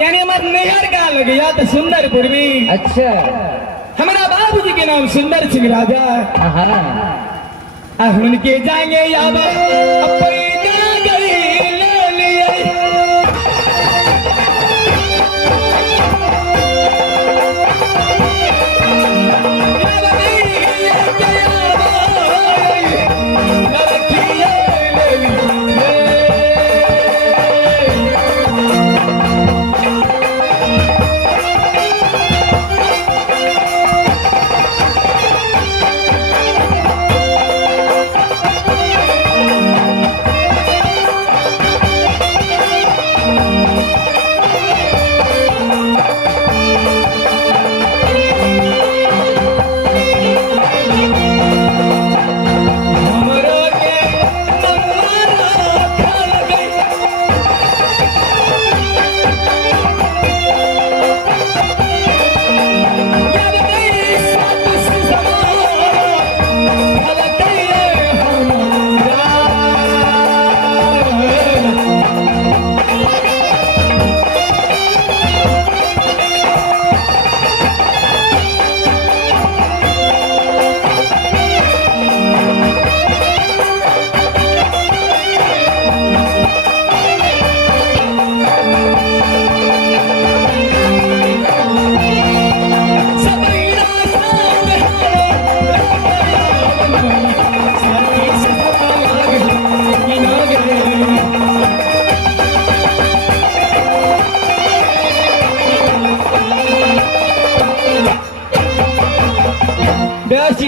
यानी हमारे नैहर का लग गया तो सुंदरपुर में। अच्छा, हमारा बाबूजी के नाम सुंदर सिंह राजा। उनके जाएंगे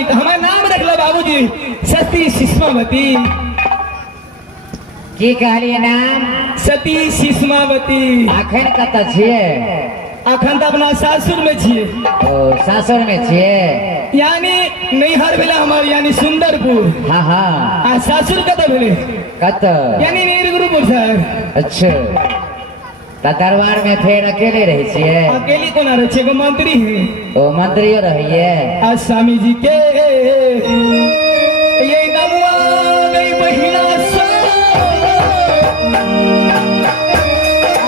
बाबूजी तो हमारा नाम रख लो बाबूजी सती शिष्मावती। की कहलिए नाम? सती शिष्मावती। अखन कतऽ छियै? अखन तो अपना सासुर में छिए। ओ सासुर में छियै? यानी नैहर भेला हमार यानी सुंदरपुर। हाँ हाँ। आ सासुर कतऽ भेले? कतऽ? यानी नीरगुरुपुर सर। अच्छा तो दरबार में फिर अकेले रहे छियै? अकेली तो ना रहे छे, एगो मंत्री है। ओ मंत्रियो रहिए? आ स्वामी जी के ये नमुआ गई बहिना सा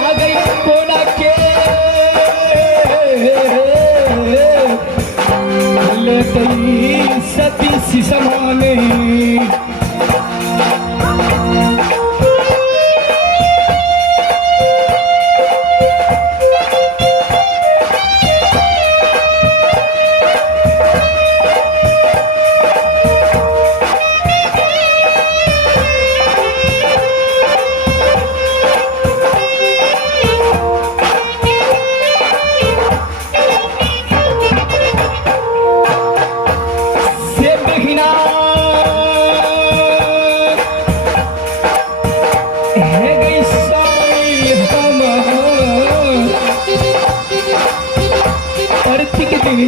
आ गई कोना के ले गई सती शिशमाने।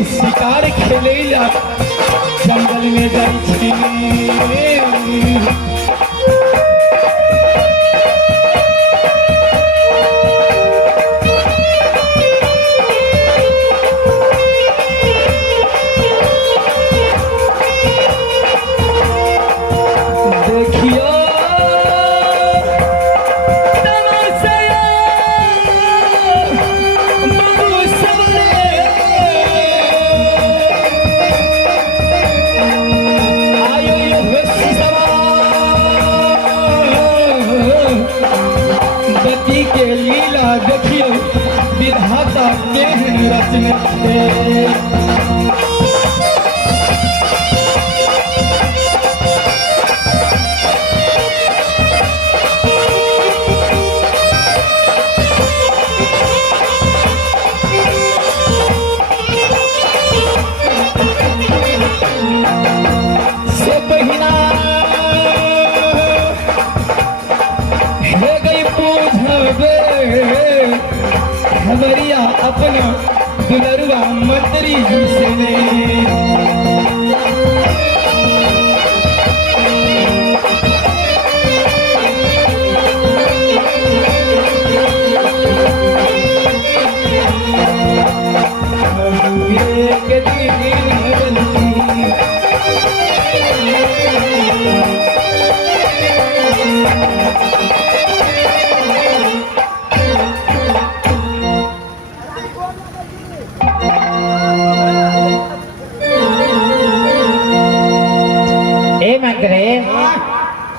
शिकार खेले जंगल में जाई छी। देखियो के लीला देखियो विधाता केहन रचना है। से बहिना है गई पूछबे खबरिया अपना दुलरुआ मंत्री जी से ने।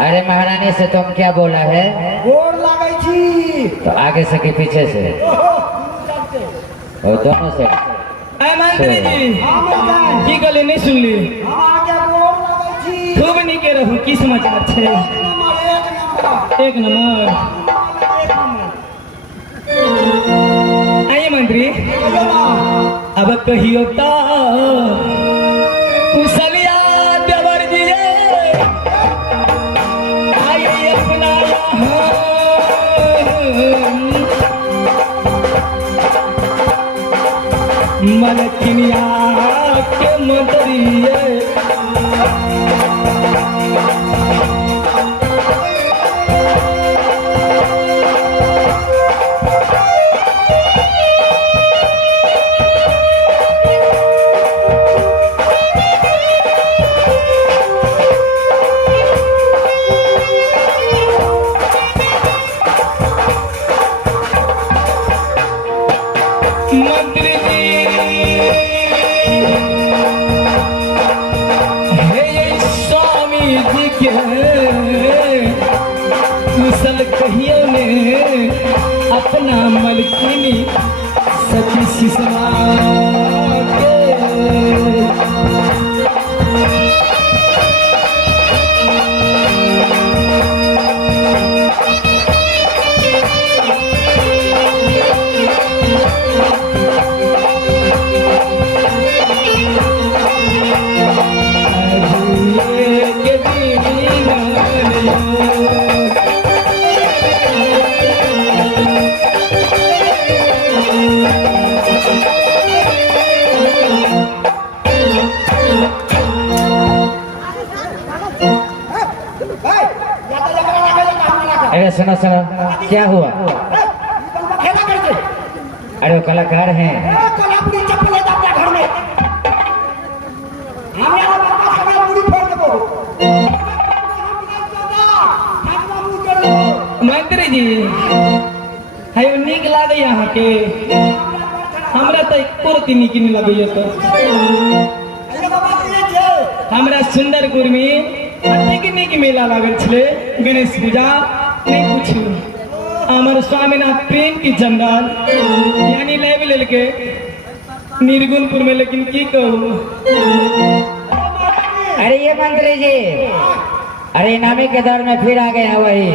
अरे महारानी से तुम क्या बोला है? गोर लागै छी। तो आगे से कि पीछे से? वो दोनों से। मंत्री जी की गले नहीं सुनली? खूब निके रहू, की समाचार छे? एक नंबर। आइए मंत्री अब कहियो तो कुशलिया देवर जी आइए अपना मलकिनिया के मंत्रिये मंत्री जी हे स्वामी जी के कुशल कहियो ने अपना मलकिनी सती शिशमा के। सुनो सुनो, क्या हुआ? खेला करके अरे वो कलाकार हैं। कोल्हापुरी चप्पल है अपना घर में हम यहाँ बाबा समय पूरी फोड़ देबो मंत्री जी है निक लागे यहाँ के हमरा तो एको रति निक नहीं लगे तो अरे बाबा ये जे हमरा सुंदरपुर में अतेक निक मेला लागल छले गणेश पूजा नहीं पूछू हमारे स्वामीनाथ प्रेम की जंगल यानी लेव लेके निर्गुणपुर में लेकिन की कहूँ अरे ये मंत्री जी, अरे इनामी के दौर में फिर आ गए हैं वही,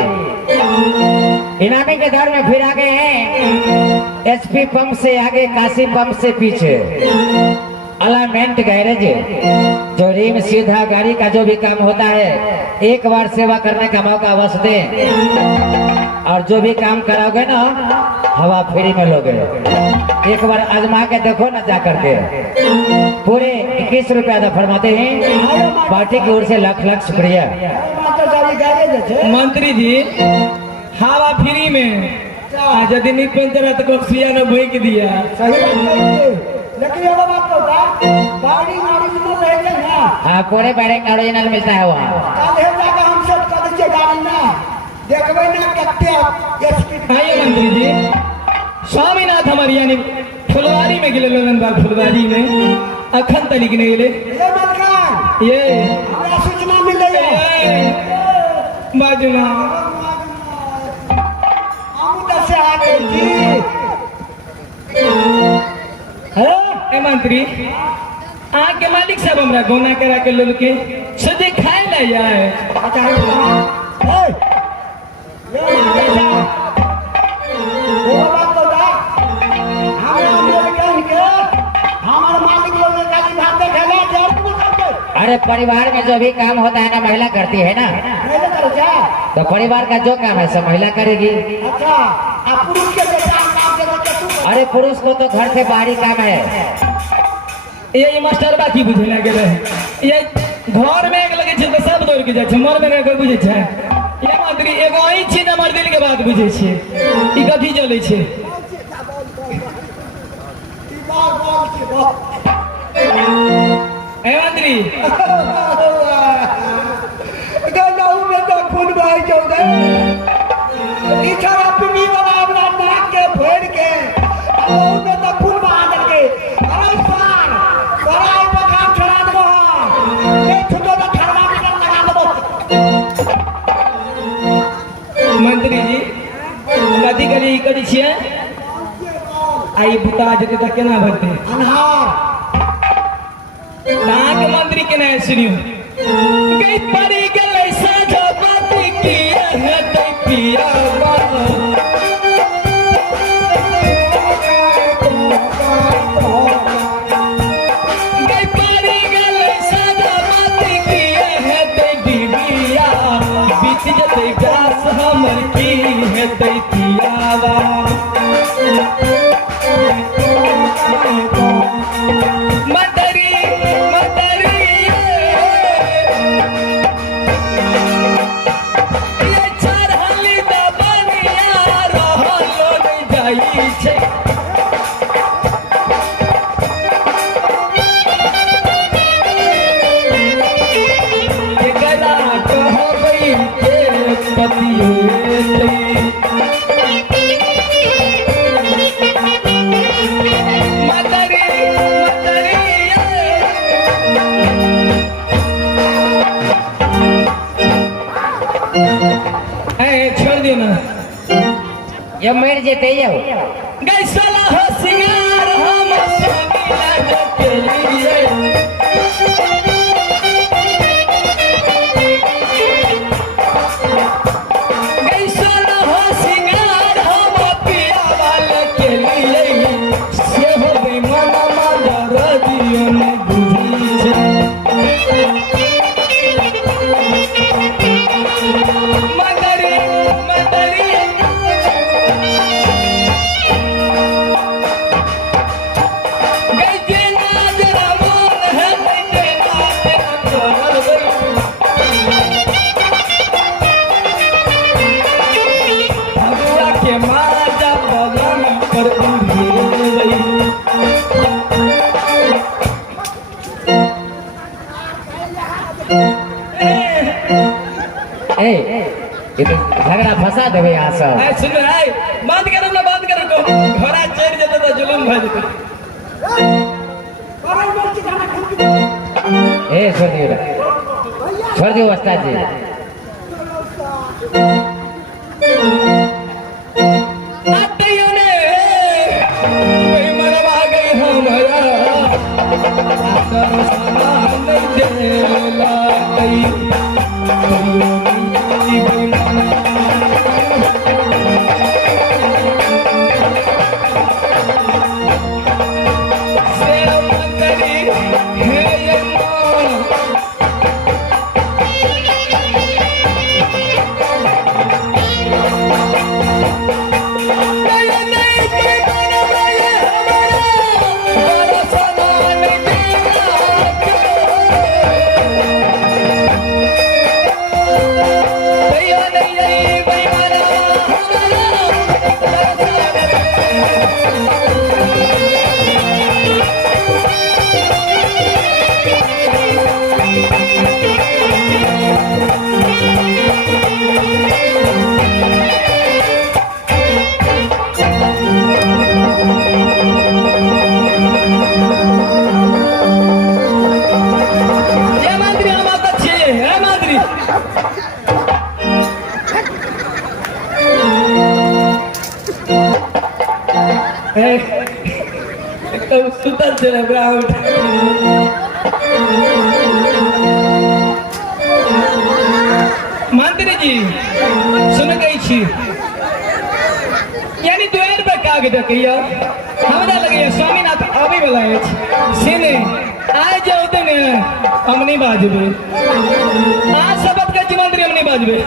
इनामी के दौर में फिर आ गए हैं। एसपी पंप से आगे, काशी पंप से पीछे, अलाइनमेंट गैरेज, जो रिम सीधा गाड़ी का जो भी काम होता है एक बार सेवा करने का मौका अवश्य दें, और जो भी काम कराओगे ना हवा फ्री में लोगे। एक बार आजमा के देखो ना जा करके, पूरे 21 रुपया अदा फरमाते हैं। पार्टी की ओर से लाख लाख शुक्रिया। मास्टर गाड़ी गाड़ी जे छे मंत्री जी हवा फ्री में आज यदि नहीं पंचर तो कब्सिया ने भोंक दिया। सही बात है लेकिन ये बात होता गाड़ी ओरिजिनल रह जाए ना हाँ, पूरे बैरेक ओरिजिनल मिलता है वहाँ। कल है जाकर हम सब कर दे गाड़ी ना देखबे ना कितने एसपी आइए मंत्री जी, स्वामीनाथ हमारे यानी फुलवारी में गिले लोगन फुलवारी में अखन तरीक ने गिले ये मलकान ये हमरा सूचना मिले बाजुना हम दसे आ गए जी हेलो ए मंत्री आके मालिक साहब हमरा गोना करा के लोग के सजे खाए ला जाए। अच्छा ए ये बात तो दा हम लोग कह के हमारे मालिक लोग गाड़ी भाग के खेला जरूर करते अरे परिवार में जो भी काम होता है ना महिला करती है ना, नहीं करो क्या तो परिवार का जो काम है सब महिला करेगी। अच्छा आप पुरुष के जैसा काम के तू अरे पुरुष को तो घर से बाहरी काम है। ये मास्टर बाकी बुझे ना गेले ये घर में एक लगे छे तो सब दौड़ के जाय छे, मर में कोई बुझे छे। ये मंत्री एगो आई छी न मर दिल के बात बुझे छे ई कथी चले छे। ए मंत्री गंगाऊ में तो खून बह जाओगे इछारा पिनी वाला अपना नाक के फोड़ के गंगाऊ में तो खून बहा करके अरे सार बड़ा पका छोड़ा दो ये छुटो तो थर्मामीटर लगा दो। मंत्री जी कथी करी छिए आई बुता जेते त केना भरते अनहार कहाँ के मंत्री के नहीं सुनियो गई पड़ी गई साझा बात की है तै पिया गई पड़ी गई साझा बात की है तै बिबिया बीत जते गास हमर की है तै पियावा छोड़ दियो ना ये मर जेते यो गई साला हो सिंगार हम स्वामी के लिए गई साला हो सिंगार हम पिया वाले के लिए से हो गई मना मदर दियो ने बुझी छे मदरी मदरी गई जेना के माजा पलंग पर उड़ेबै। ए ये तो झगड़ा फंसा देवे यहाँ सब। आय सुन आय बात करो ना बात करो को घोड़ा चढ़ जेते तो जुलुम भ जेते। ए छोड़ दियो उस्ताद जी। आते ने कोई मरवा गई हमारा आकर सामान देला गई। सुतल चले ब्राउट मंत्री जी सुन गई छी यानी द्वार पर काग डकैया हमरा लगे स्वामीनाथ आवे वाला है सीने आज जाते ने हमनी बाजबे आज शपथ का मंत्री हमनी बाजबे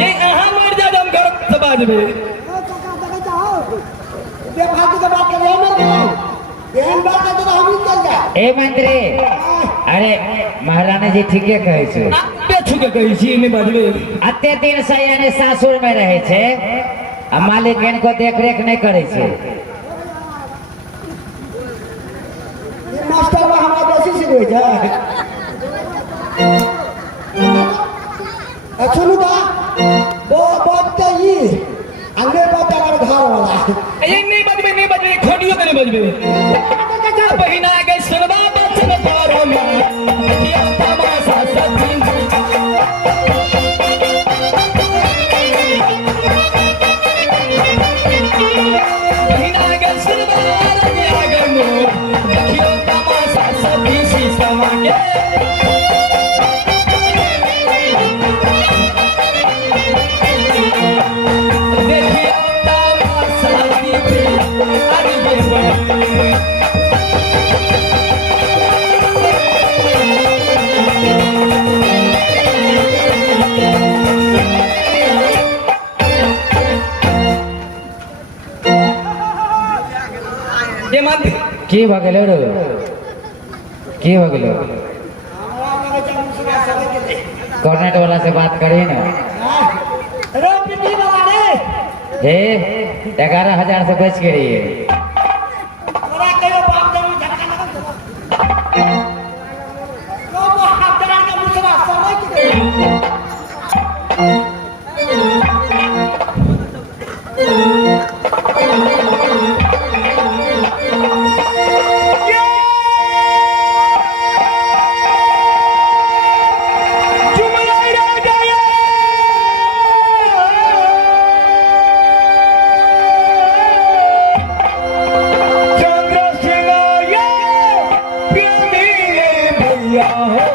ये अहाँ मर जा हम घर से बाजबे। ए मंत्री अरे महारानी जी ठीके कहै छै। आते छुके कहै छी नहीं बाजबे। अते दिन से यानी सासुर में रहे छे आ मालिक इनको देख रेख नहीं करे छे। मास्टर में हमरा बेसी सिखबै छै। सुनू ता बात ई अंगे बात अगर घर वाला ये नहीं बजबे खोडियो के नहीं बजबे। बहिना के सुनबा बचन पारो किया तमाशा सचिन बहिना के सुनबा किया गमो किया तमाशा सचिन सीसवा के की भ गेलो रे की भ गेलो कॉर्नेट वाला से बात करी ना हे 11,000 से बच के रही है। या हो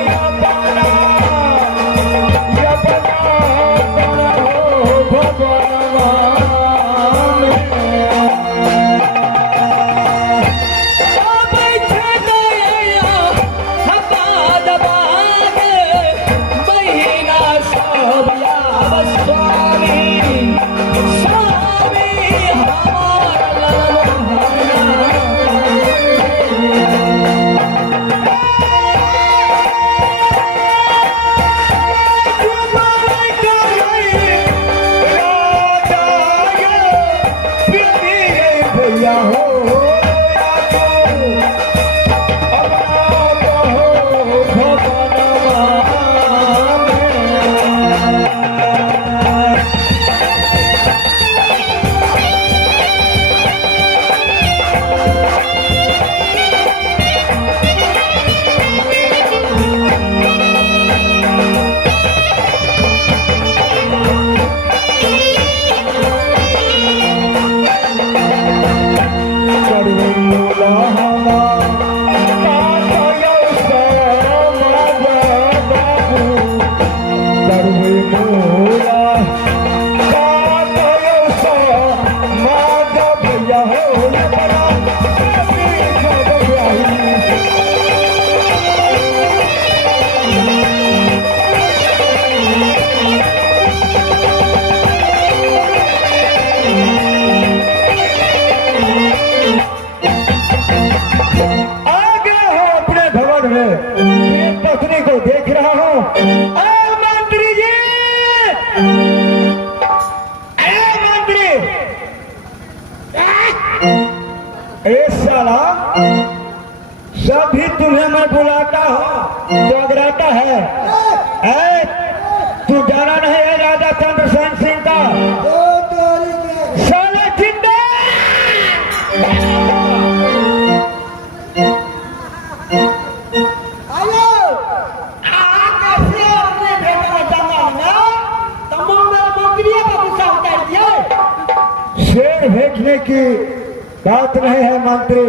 या पाना या बना है? ए, तू जाना नहीं है राजा चंद्रसेन सिंह का? साले जिंदा! शेर भेजने की बात नहीं है मंत्री,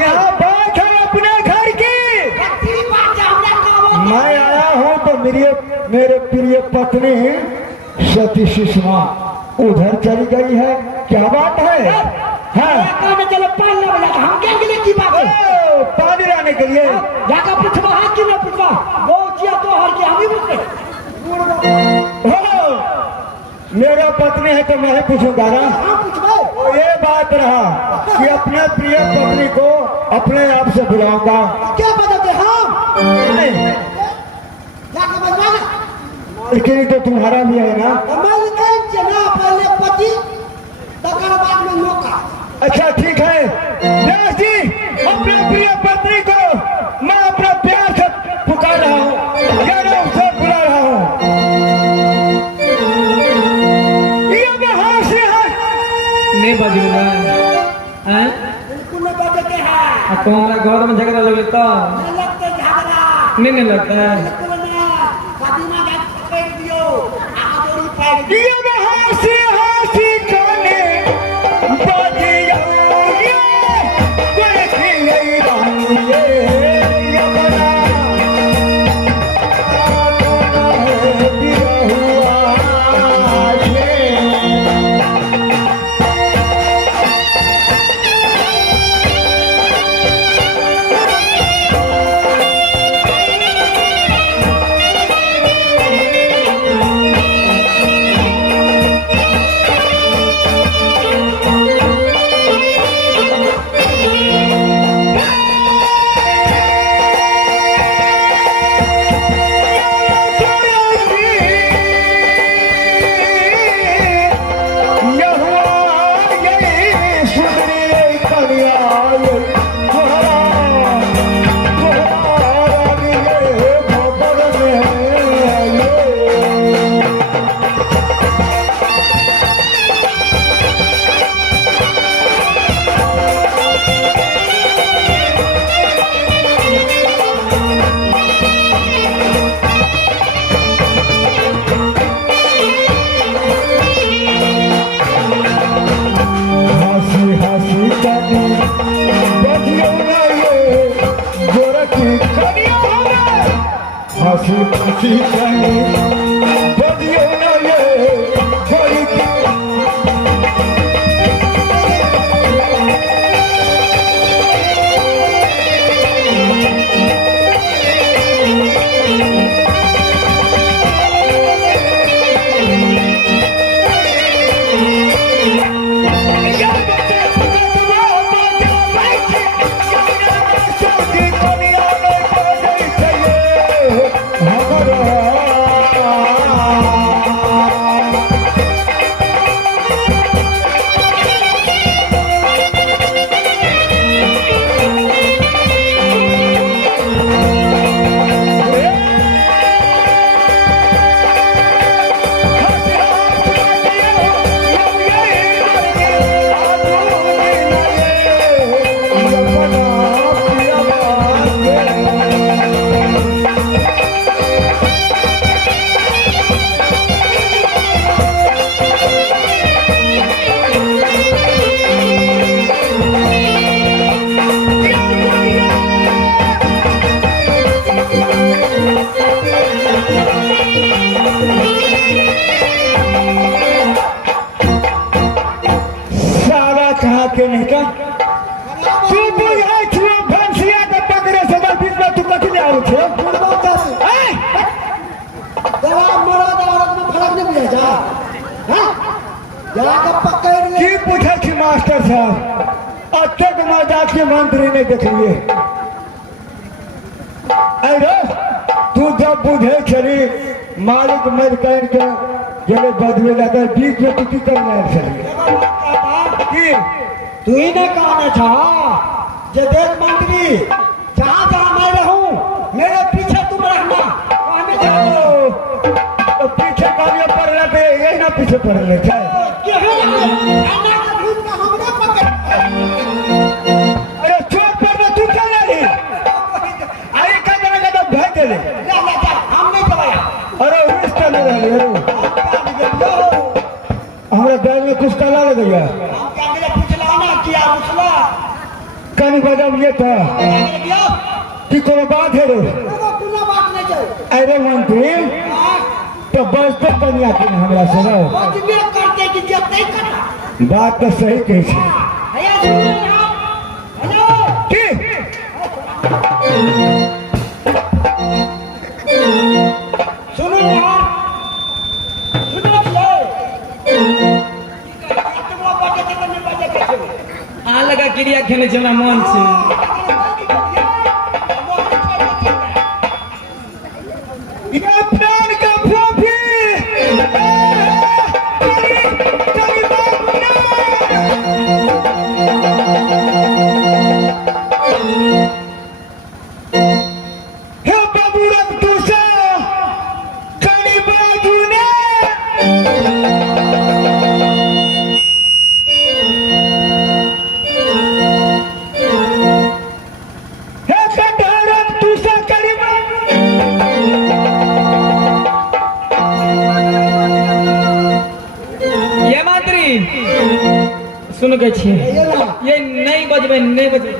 यहाँ बात है अपने घर की। मैं आया हूँ तो मेरे प्रिय पत्नी सती सुषमा उधर चली गई है, क्या बात है? हाँ चलो हम क्या के लिए की बात है? पानी लाने के लिए जाकर पूछवा है कि नहीं पूछवा? वो किया तो हर के हम ही पूछते। मेरा पत्नी है तो मैं ही पूछूंगा ना। हाँ पूछवा। तो ये बात रहा कि अपने प्रिय पत्नी को अपने आप से बुलाऊंगा। क्या बताते हम? नहीं, जाकर बजवाना। लेकिन तो तुम्हारा भी है ना। हमारे कहीं जना पहले पति तकर बाद में मौका। अच्छा ठीक है व्यास जी, अपने प्रिय पत्नी को मैं अपना प्यार से पुकार रहा हूँ, या नाम से बुला रहा हूँ। ये वहाँ से है। नहीं बजूंगा हैं? बिल्कुल न बजते हैं। अब तुम्हारा घर में झगड़ा लगे तो न लगते झगड़ा। नहीं लगता है। बिल्कुल न। कदीमा का पकड़ दियो, आदोरी फेंक दियो। ये वहाँ से हंसी गाने बजिया हंसी गाने बजिया ये बड़ी के नहीं का तू बुझाई छो भंसिया के पकड़े से बीच में तू कथि ले आउ छो जरा मरद औरत में फर्क नहीं बुझे जा हां जरा के पकड़ ले की पूछे छी मास्टर साहब अत्यंत मजाक के मंत्री ने देखलिए अरे तू जब बुझे छरी मालिक मर कर के जले बदले लगा बीच में तू की करना छरी की तू ही ने कहना था जे देश मंत्री जहाँ जहाँ मैं रहूं मेरे पीछे तुम हमरा पे यही ना पीछे पड़े थे अरे चोट पर ना तू चल रही अरे का जना का भाई दे ले हम नहीं दबाया अरे रिस्क ले रही अरे हमरा बैग में कुछ काला लग गया हम क्या मेरे पूछला ना किया मुसला कनी बजाव ये था कि कोनो बात है रे कोनो बात नहीं जाए अरे मंत्री तो बस पे कनिया के हमरा से रहो बात भी करते कि जब नहीं करता बात तो सही कही छे भैया सुनो हेलो की सुनो यार सुनो ले तुम बात के करने बात कैसे आ लगा क्रिया खेने चला मन से ये प्राण का फूफी करी बाबू ना हे बाबू रब तुसा करी बाबू ना हे कटहरत तुसा करी ये मंत्री सुन के छिए ये नहीं बजबे नहीं बजबे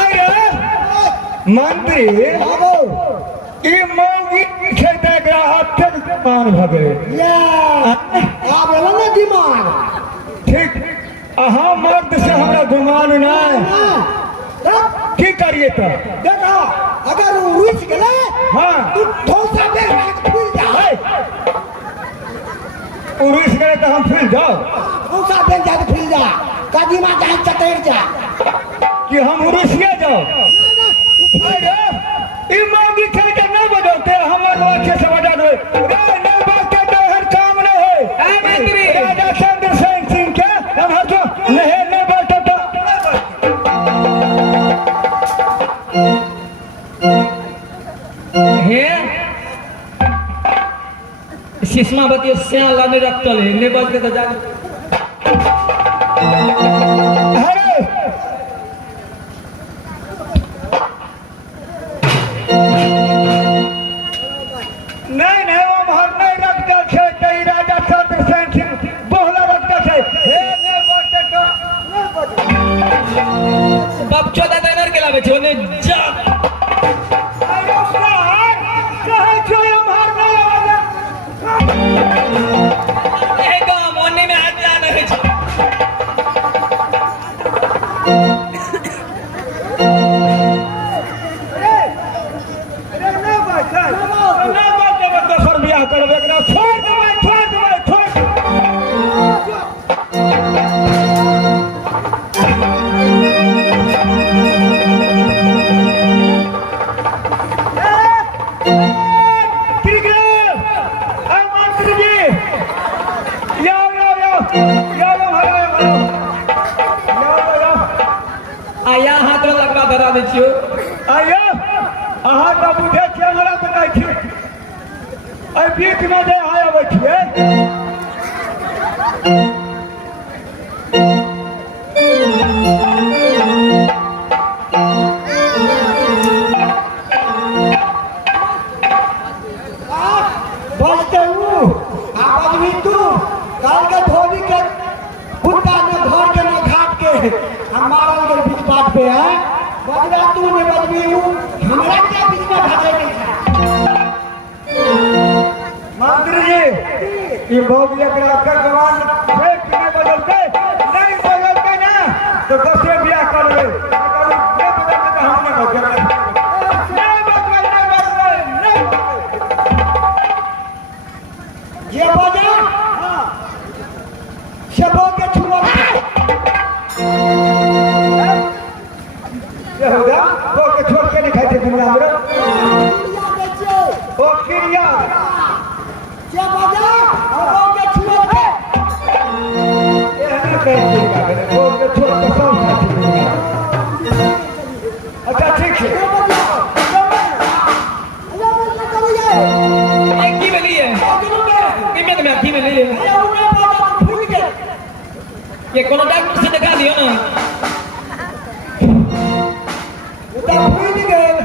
अरे मंत्री बाबू ई मौगी खेते के हाथ मान भगे या आप बोलो ना दिमाग ठीक अहाँ मर्द से हमरा गुमान नहीं की करिए तो देखो अगर वो रुच गए हाँ तू ठोसा पे फूल जा उड़ीस गए तो हम फिर जाओ ठोसा पे जा फूल जा कदीमा जान चतेर जा कि हम उड़ीसिया जाओ अरे ई मौगी खेते न बजोते हमार वाचे से बजा दो रे न बात तो हर काम न है ए मंत्री राजा चंद्र सेन सिंह के हम हटो नहीं न बात तो हे सिस्मावती श्याला ने रखतल है ने बज के तो जा अरे नहीं नहीं वो हर नहीं रखता छे तई राजा चंद्र सेन सिंह बोहला रखता छे हे नहीं बोलते तो बाप चौदह देनर के लावे छोने जा अरे सर कहे छो हम हर नहीं आवाज ए गा मोने में हाथ जाना है छो सर बियाह करबे एकरा छोड़ देबै छोड़ आया हाथ में लगवा धरा दे छियो आया अहाँ तो बुझे छियै हमरा बताइ छी एहि बीच में जे आय अबै छियै बचते हूँ आवाज भी तू काल के धोबी के कुत्ता में घर के न घाट के हम मारल के बीच बात पे है बजवा तू ने बजवी हूँ हमरा के बीच में भागे के मंत्री जी ये भोग एकरा कर जवान फेंक नहीं बदलते नहीं बदलते ना तो दूसरे बियाह कर ले अगर नहीं बदलते तो हम नहीं बदलेंगे नहीं बदलेंगे ये बजा सबो के छुआ ये होगा वो के छोड़ के नहीं खाते दुनिया में ओ क्रिया ये बजा सबो के छुआ ये नहीं करेंगे वो के छोड़ के सब खाते अच्छा ठीक है एक की बली है ये कोनो डॉक्टर से दिखा दियो ना। उता फूट गेल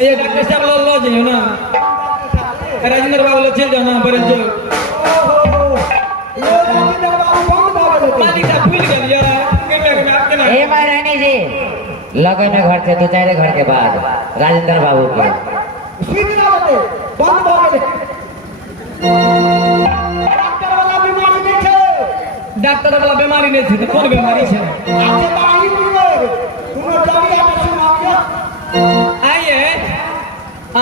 ये डॉक्टर साहब लो जाइयो ना, राजेंद्र बाबू लो चल जाओ ना बड़े जो ओहो ये राजेंद्र बाबू कौन भागे थे मालिक साहब भूल गए यार के आपके ना। ए महारानी जी लगे में घर थे 2-4 घर के बाद राजेंद्र बाबू के सीट ना होते बंद भागे डॉक्टर वाला बीमारी नहीं थे डॉक्टर वाला बीमारी नहीं थी तो कौन बीमारी है? आज दवाई मिले तुमने दवाई आपसे मांगा आइए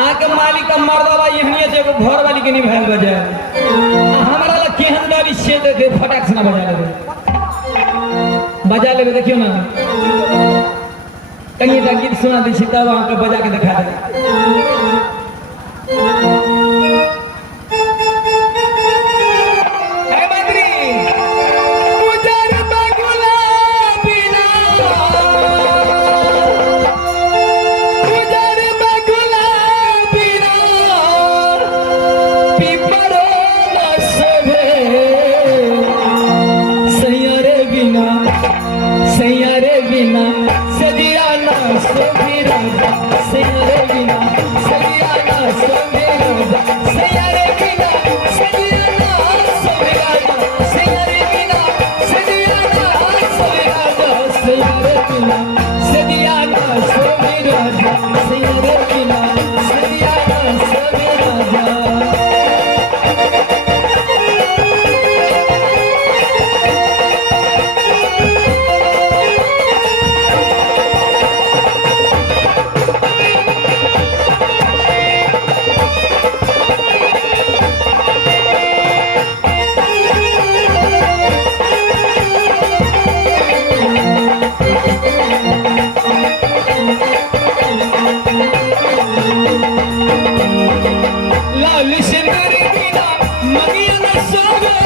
आके मालिक का मर्दवा यहनिए से एगो घर वाली के नहीं भैल बजे हमारा ला केहन दावी से दे फटाक से ना बजा ले देखियो ना कहीं एक गीत सुना दी तब आपको बजा के दिखा दे। लाल सिंदूर बिना मनिया न सोवे,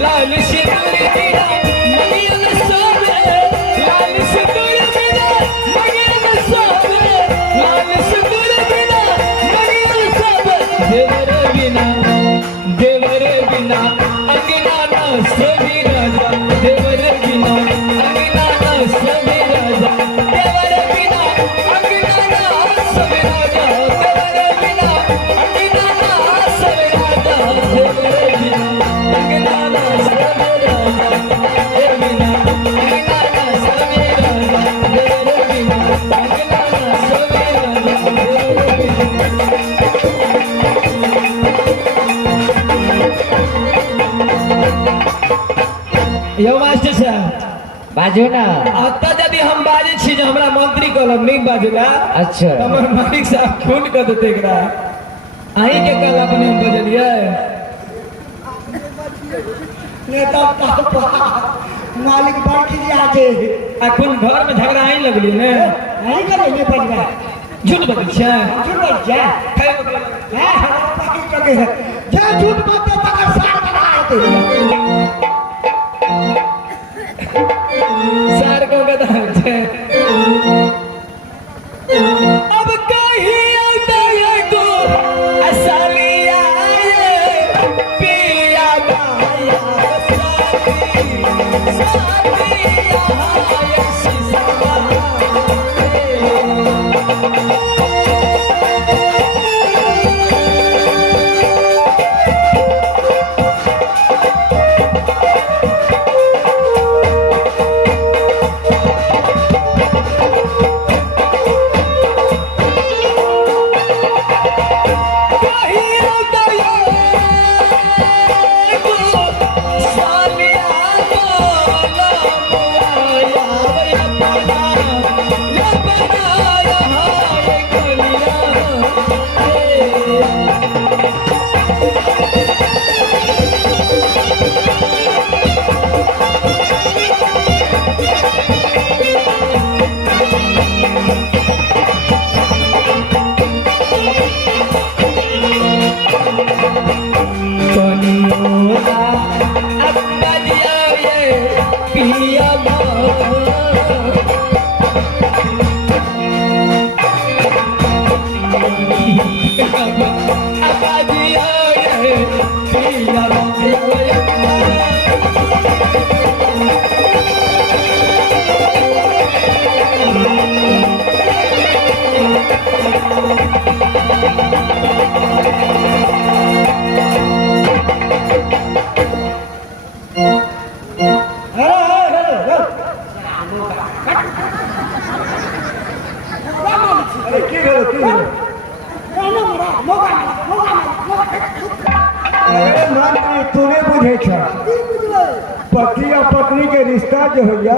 लाल सिंदूर बिना मनिया न सोवे, लाल सिंदूर बिना मनिया न सोवे। देवर बिना अंगना न सोवी राजा, देवर बिना अंगना न सोवी राजा, देवर बिना अंगना न सोवी राजा, देवर बिना अंगना न सोवी राजा, देवर बिना अंगना यो मास्टर साहब बाजू ना। अत यदि हम बाजे छी जे हमरा मंत्री कलम नहीं बाजला अच्छा हमर मालिक साहब खून कर देते एकरा। अहीं के कल अपने हम बजलिए नेता मालिक बड़ खिजिया छे अखन घर में झगड़ा आई लगली ने नहीं करे ने पड़वा झूठ बजै छै झूठ जा खाइ है पाकी चके है जे झूठ बोलते तकर साथ लगा होते सार को बता छै अब कहीं आता है को असलिया आए पिया गाया साथिया आए शीशा पिया सिया राम अरे की भेल की भेल अरे मंत्री तूने बुझे छ पति और पत्नी के रिश्ता जो होइया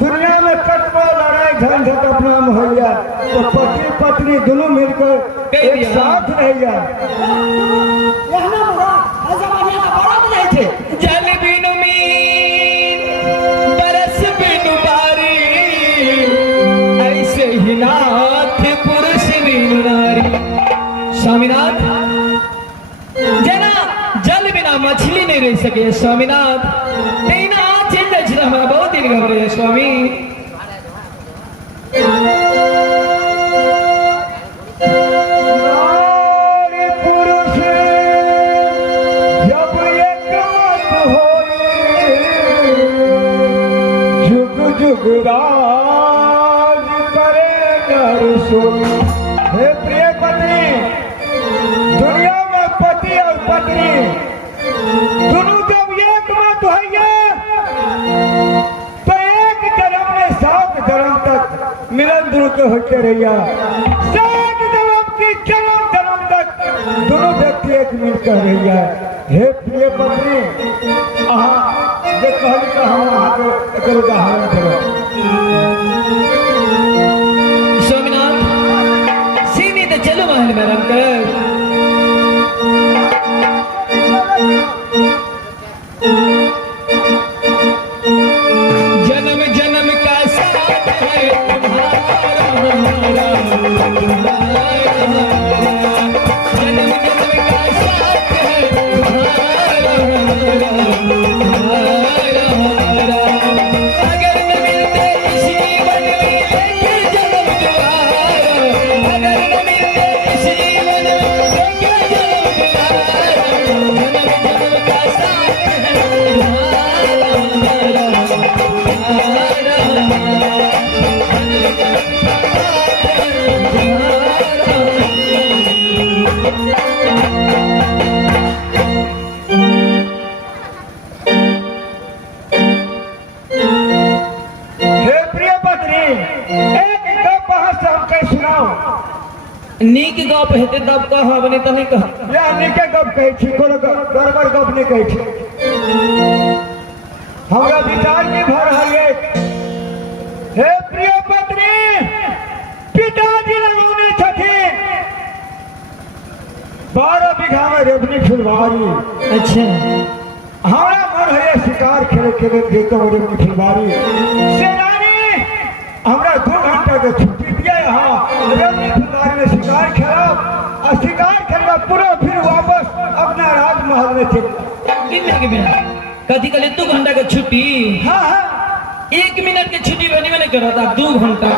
दुनिया में कतबो लड़ाई झंझट अपना में होइया तो पति पत्नी दोनों मिलकर एक साथ रहिया जल बिनु मीन बरस बिनु बारी ऐसे ही नाथ पुरुष बिनु नारी। स्वामीनाथ जना जल बिना मछली नहीं रह सके स्वामीनाथ तीन हमारा बहुत दिन घबरे है स्वामी। नारी पुरुष जब एक होए जुग जुग राज करे नर सोई। हे प्रिय पत्नी दुनिया में पति और पत्नी दोनों जब एक मत होइए तो एक जन्म में 7 जन्म तक मिलन दुनू के होते रहिया। 7 जन्म की जन्म तक दोनों व्यक्ति एक मिलकर रहिया। हे प्रिय पत्नी अहाँ जे कहली तो हम अहाँ के एकर उदाहरण देब। स्वामीनाथ सीमित चलो महल में रखकर जन्म जन्म का साथ है तुम्हारा जन्म जन्म का साथ है तुम्हारा अगर न मिलते इस जीवन में फिर जन्म दोबारा अगर न मिलते इस जीवन में फिर जन्म दोबारा जन्म जन्म का साथ है हे प्रिय पत्नी एक गप अहाँ सबके सुनाओ। नीक गप हेतै तब कहब नहीं तो नहीं कहब। या नीके गप कहै छी कोनो गड़बड़ गप नहीं कहै छी। हमरा विचार में भऽ रहल अछि। हे प्रिय पत्नी पिताजी लगौने छथिन 12 बीघा में रेवनी फुलवारी। अच्छा हमरा मन है शिकार खेले खेले देखो रेवनी फुलवारी। सेनानी हमरा 2 घंटा के छुट्टी दिया यहाँ रेवनी फुलवारी में शिकार खेलब और शिकार खेलना पूरा फिर वापस अपना राजमहल में चल। कितने के बिना कथी कले 2 घंटा के छुट्टी। हाँ हाँ 1 मिनट के छुट्टी बनी मैंने करा था 2 घंटा।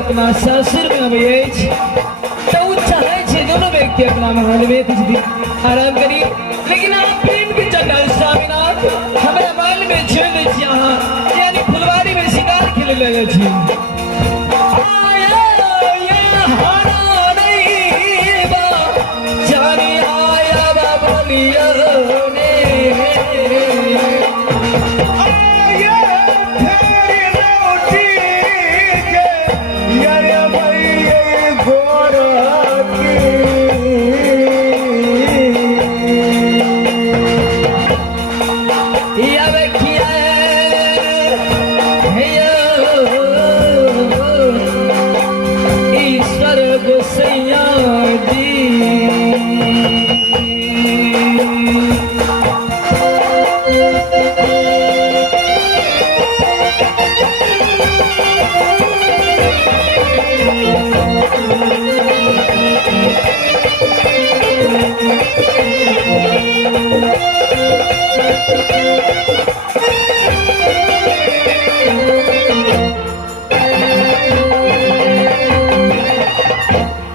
अपना ससुर में अबे तो चाहे छे दोनों व्यक्ति अपना महल में कुछ दिन आराम करी, लेकिन आप प्रेम के चंडाल स्वामीनाथ हमारे महल में छेड़ यहाँ यानी फुलवारी में शिकार खेले लगे छी।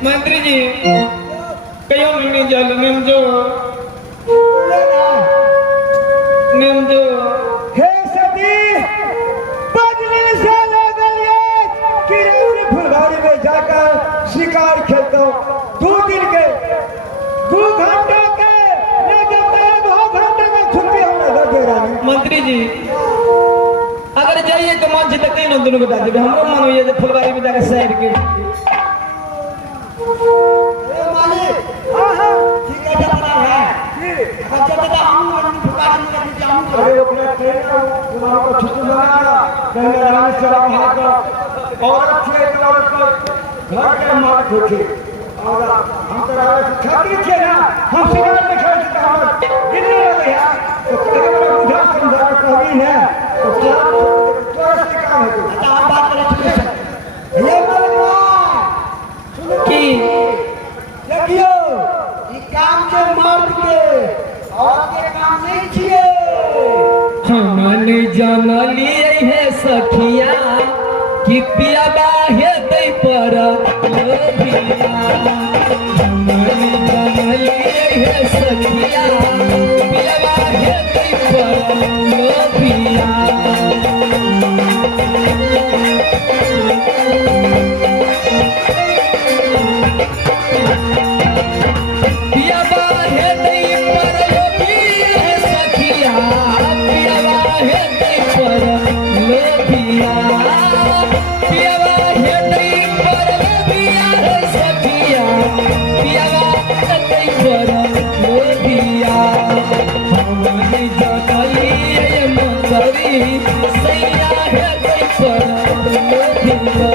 मंत्री जी कयो जल निमजो हे सती बजने से लगलिए कि फुलवारी में जाकर शिकार खेलता हूँ 2 दिन के 2 घंटे के लेकिन 2 घंटे में छुट्टी होने लगे रानी। मंत्री जी अगर जाइए तो मान जी तक नहीं दोनों बता देवे हम लोग मानो ये फुलवारी में जाकर शहर के अरे अपने ट्रेन को छुट्टी लगाना कहीं रानी से वहां का और अच्छे औरत को घर के मार खोजे और हम तो छात्री थे ना हम शिकार में खेल सकते हम गिरने लगे हैं तो कहीं बड़ा बुझा समझा कभी है तो क्या से काम है आप बात करें ये मालूम कि देखियो ये काम के मर्द के और के काम नहीं किए हमने जान लिए है सखिया कि पिया बाहे दई पर लोभिया हमने जान लिए है सखिया पिया बाहे दई पर लोभिया पिया बाहे दई पर लोभिया सखिया पिया बाहे दई पर लोभिया पिया बाहे दई पर लोभिया सखिया पिया बाहे दई पर लोभिया हमने जगली ये मंगरी सैया है दई पर लोभिया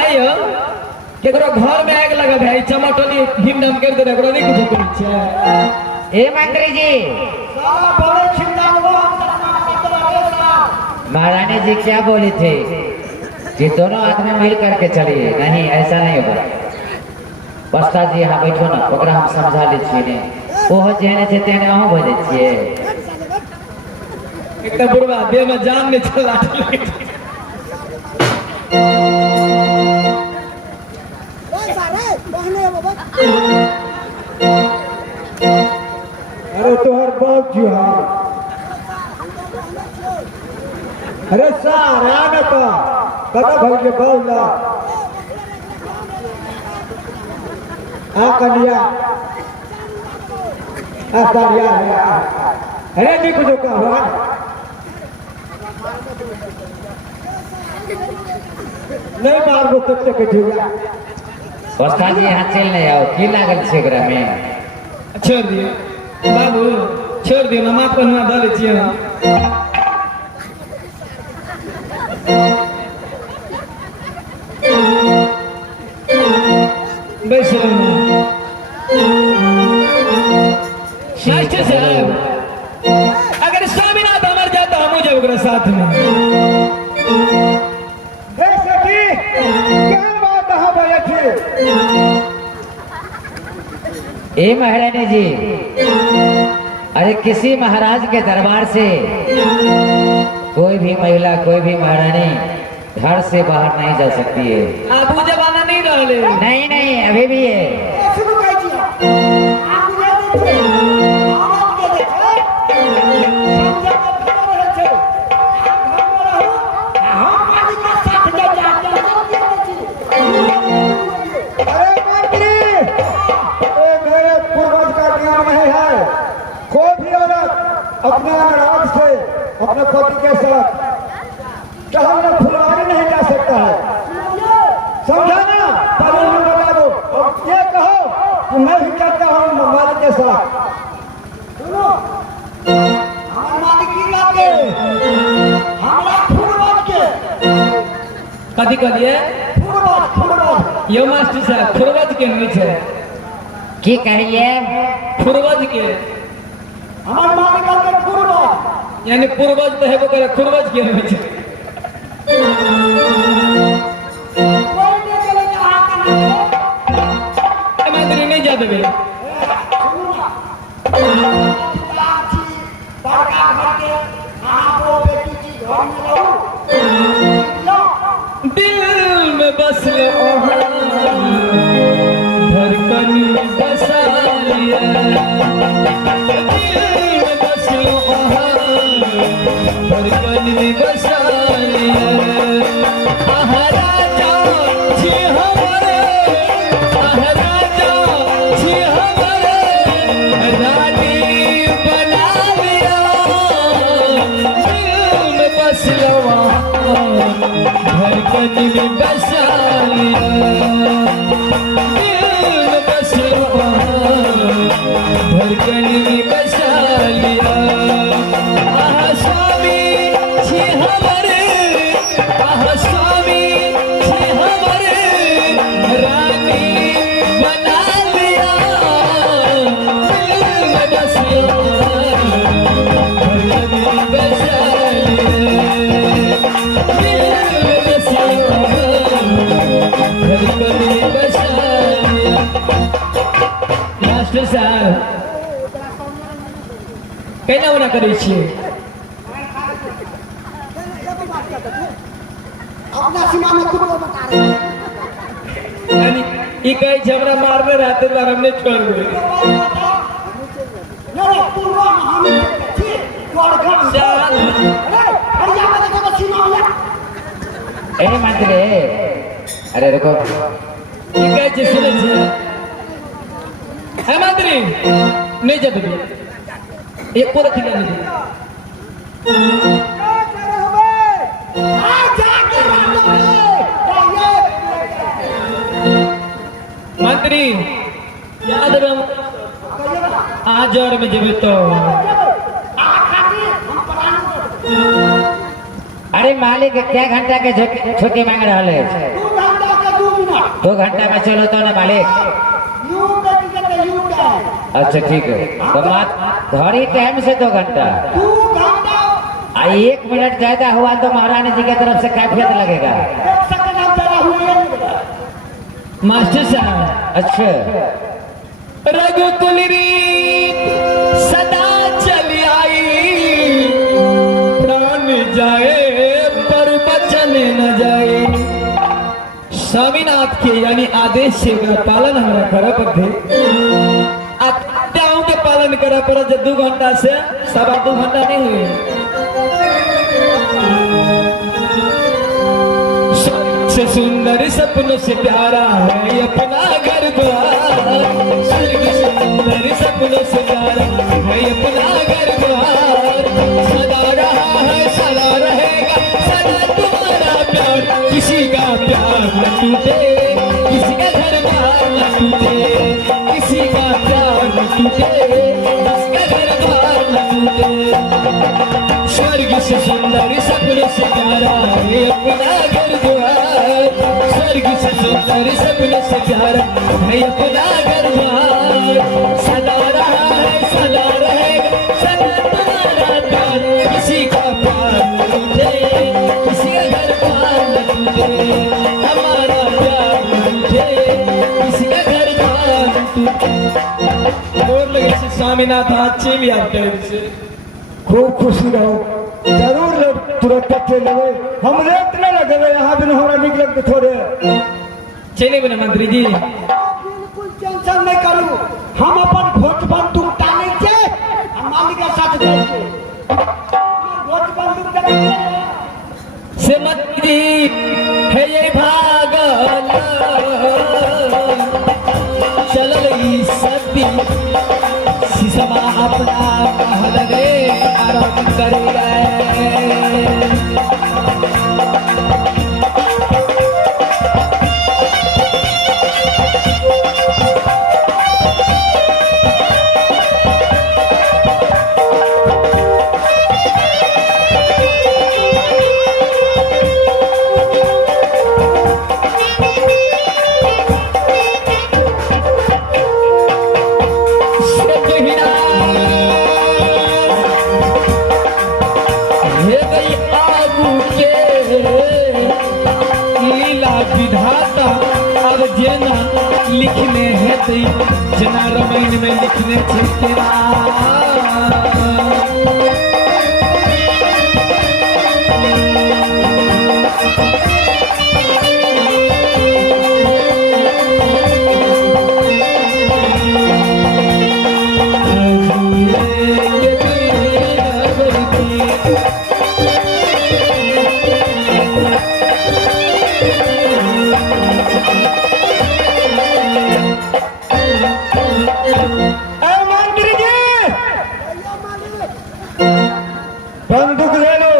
आयो केकरो घर में आग लगा भाई चमटली भीम नाम कर दे एकरो नहीं कुछ करै छै ए मंत्री जी साला बड़े चिंता वो महारानी जी क्या बोली थी कि दोनों आदमी मिल करके चलिए, नहीं ऐसा नहीं होगा। पस्ता जी यहाँ बैठो ना ओकरा हम समझा ली छी वो जेने छै तेने अहूँ बजे छिए एकटा बुढ़वा देह में जान ने चला अरे तोहर बाप जी हाँ अरे सारा न तो कदा भल के बौला आ कन्या आ सारिया है अरे नहीं कुछ कहा नहीं मार वो कब तक जीवा पस्ता जी यहाँ चल नहीं आओ की लागल छै एकरा में छोड़ दियो बाबू, छोड़ दियो, मामा को हुआ धर लीजिए हम। बैठ रहो मास्टर साहब, अगर स्वामीनाथ मर जाता हम मुझे ओकरा साथ में। देख सकी क्या बात है बोले थे। ए महारानी जी, अरे किसी महाराज के दरबार से कोई भी महिला, कोई भी महारानी घर से बाहर नहीं जा सकती है। आप वो जमाना नहीं रहले। नहीं नहीं, अभी भी है। शुरू कर दिया आप ये देखो औरत के देखो समझा में फिर रहे थे हम घर में रहो हम आदमी के साथ जा जाते अरे मंत्री, ये मेरे पूर्वज का नियम नहीं है। कोई भी औरत अपने अनुराग से अपने पति के साथ टहलने फुलवारी नहीं जा सकता है, समझा ना। पहले हमें बता दो और ये कहो कि मैं भी करता हूँ मालिक के साथ। सुनो हम मालिक की लागे हमरा पूर्वज के कथी कहलिए? पूर्वज यो मास्टर साहब पूर्वज के नहीं छे, की कहिए? पूर्वज के हमार मालिक के पूर्वज यानी पूर्वज तो है वो करे पूर्वज के नहीं छे। कोई नहीं चलेगा हाथ में मंत्री नहीं जा देवे। बड़का घर के आपो बेटी की घर में रहो दिल में बस ले धड़कन बसा लिया, दिल में बस ले धड़कन बसा लिया। राजा छी हमारे, राजा छी हमारे, रानी बना लिया, दिल में बस लवा धड़कन में बसा लिया, दिल में बस लवा धड़कन में बसा लिया। स्वामी छी हमारे, स्वामी छी हमारे, रानी बना लिया, दिल में बस धड़कन में बसा लिया, दिल में बस धड़कन में बसा लिया। मास्टर साहब केना ओना करै छियै? अपना सीमा में खुद को बता रहे हैं यानी ई कहे झगड़ा मारने रहते तो हमने छोड़ दिए। नहीं पूर्व हम थी गड़गड़ से हरिया में देखो सीमा में ए मंत्री, अरे रुको, ई कहे जे सुने छे है मंत्री नहीं जा देबे, एक पूरा ठिकाना नहीं मंत्री याद रहो आज और में जब तो अरे मालिक क्या घंटा के छुट्टी मांग रहा है? 2 घंटा में चलो तो ना मालिक। अच्छा ठीक है, तो बात घड़ी टाइम से 2 घंटा, 1 मिनट ज्यादा हुआ तो महारानी जी की तरफ से कैफियत लगेगा। मास्टर साहब अच्छा, रघुकुल रीत सदा चली आई, प्राण जाए पर वचन न जाए। स्वामीनाथ के यानी आदेश से पालन हमारा करे पड़े, आज्ञाओं के पालन करे पड़े। जो 2 घंटा से 2.25 घंटा नहीं हुए। से सुंदर सपनों से प्यारा है अपना घर द्वार, स्वर्ग से सुंदर सपनों से प्यारा है अपना घर द्वार। सदा रहा है सदा रहेगा सदा तुम्हारा प्यार, किसी का प्यार न टूटे, किसी का घर बार न टूटे, किसी का प्यार न टूटे। टूटे, जिसका घर द्वार न टूटे। स्वर्ग से सुंदर सपने से प्यारा है अपना घर द्वार, स्वर्ग से सुंदर सपने से प्यारा है अपना घर द्वार। सदा रहा है सदा रहेगा सदा तुम्हारा प्यार, किसी का प्यार न टूटे, किसी का घर द्वार न टूटे, हमारा प्यार न टूटे, किसी का घर द्वार न टूटे। और लगे से स्वामीनाथ अच्छे भी आते हैं, खूब खुशी रहो, जरूर लोग तुरंत चले गए, हम रेत न लगे यहाँ भी हमारा निकल के थोड़े चले बने मंत्री जी। बिल्कुल टेंशन नहीं करू, हम अपन भोट बंदूक टाने के हम मालिक के साथ जाएंगे। भोट बंदूक टाने से मंत्री है ये भागल चल रही सती सिसमा अपना महल रे आराम कर गए। विधाता अब जना लिखने है जना रामायण में लिखने तेरा बंदूक ले लो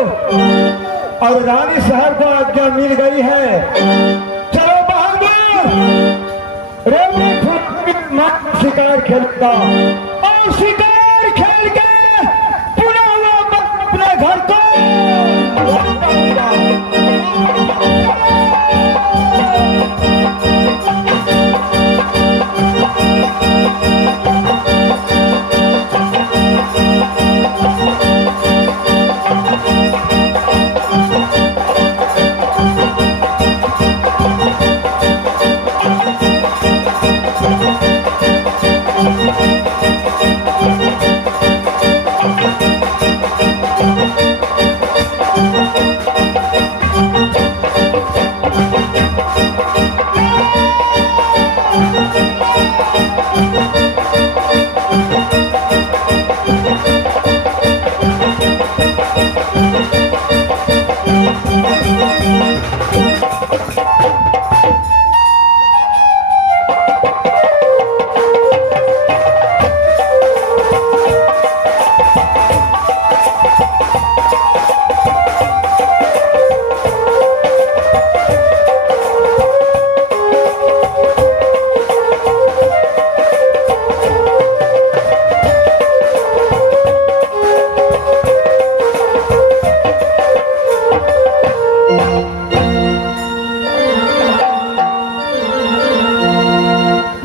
और रानी शहर को आज्ञा मिल गई है, चलो बहादुर रेवड़ी फूल शिकार खेलता और शिकार खेल के पुनः अपने घर को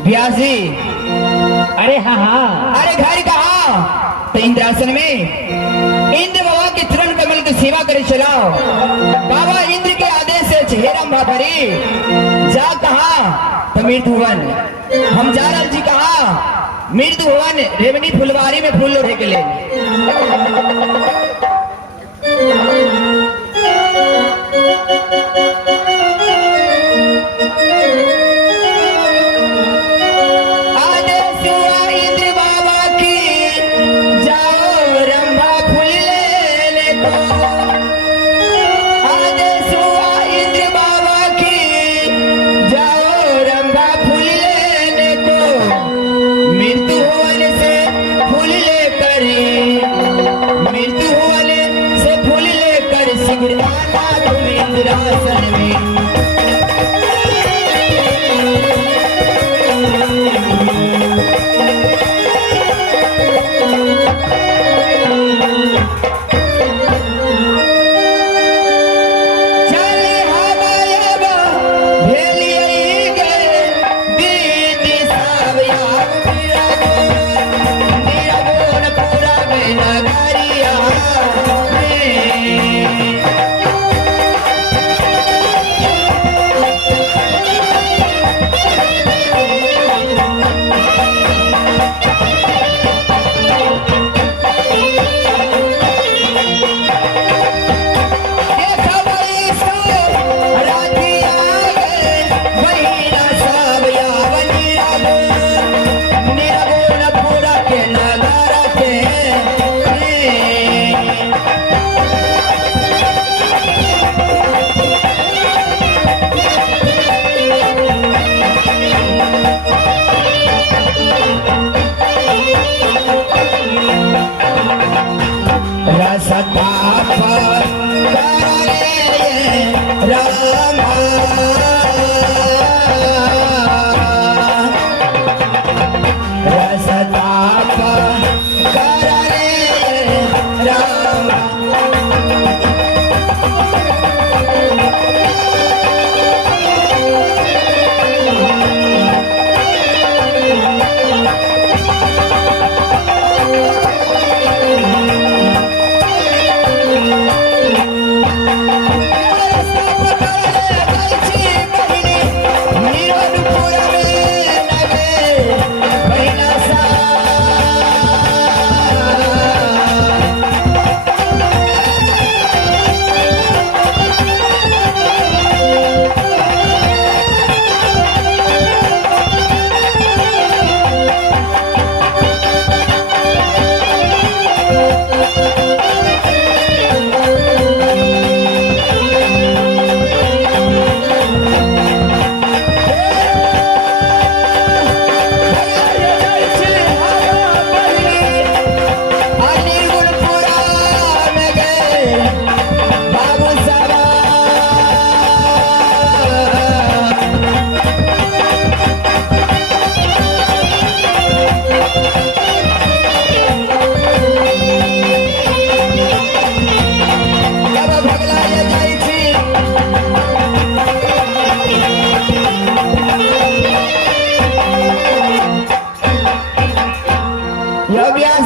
व्यासी। अरे हाँ हाँ, अरे घर कहाँ? तो इंद्रासन में इंद्र बाबा के चरण कमल की सेवा करे चलाओ। बाबा इंद्र के आदेश से चेहरा भापरी जा कहा तो मृदुवन हम जा रहा जी कहा मृदुवन रेवनी फुलवारी में फूल लोढ़े के लिए।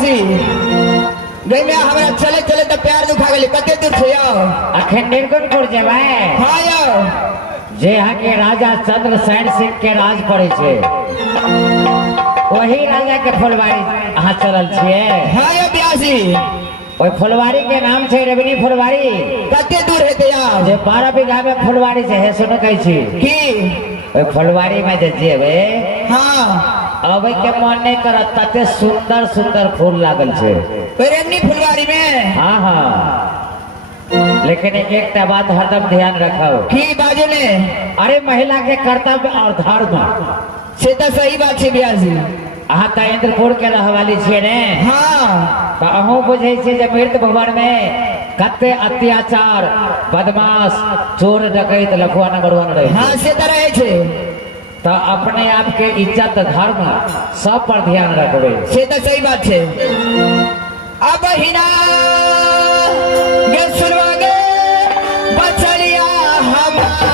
ब्यासी गई में हमरा चले चले तो प्यार दुखा गेले कते दूर छे यो अखन निर्गुणपुर जेबै हां यो जे यहाँ के राजा चंद्रसेन सिंह के राज पड़े छे वही राजा के फुलवारी अहाँ चलल छिए हां यो ब्यासी ओई फुलवारी के नाम छे रेवनी फुलवारी कते दूर हेते यार जे 12 बीघा में फुलवारी छे हे सुनो कहै छी की ओई फुलवारी में जे जेबै हां अबै के मन नहीं करत तते सुंदर सुंदर फूल लागल छे प्रेमनी फुलवारी में हाँ हाँ लेकिन एक बात हरदम ध्यान रखो की बाजू ने अरे महिला के कर्तव्य और धर्म से तो सही बात छे ब्यासी अहाँ तो इंद्रपुर के रहवाली छिए ने हां तो अहूँ बुझे छे जे मृत भवन में कते अत्याचार बदमाश चोर डकैत लफुआ नंबर 1 रहे हां से तो रहे छे तो अपने आप के इज्जत धर्म सब पर ध्यान रखबे से तो सही बात छे अब हिना गे सुनवा गे बछड़िया हमारा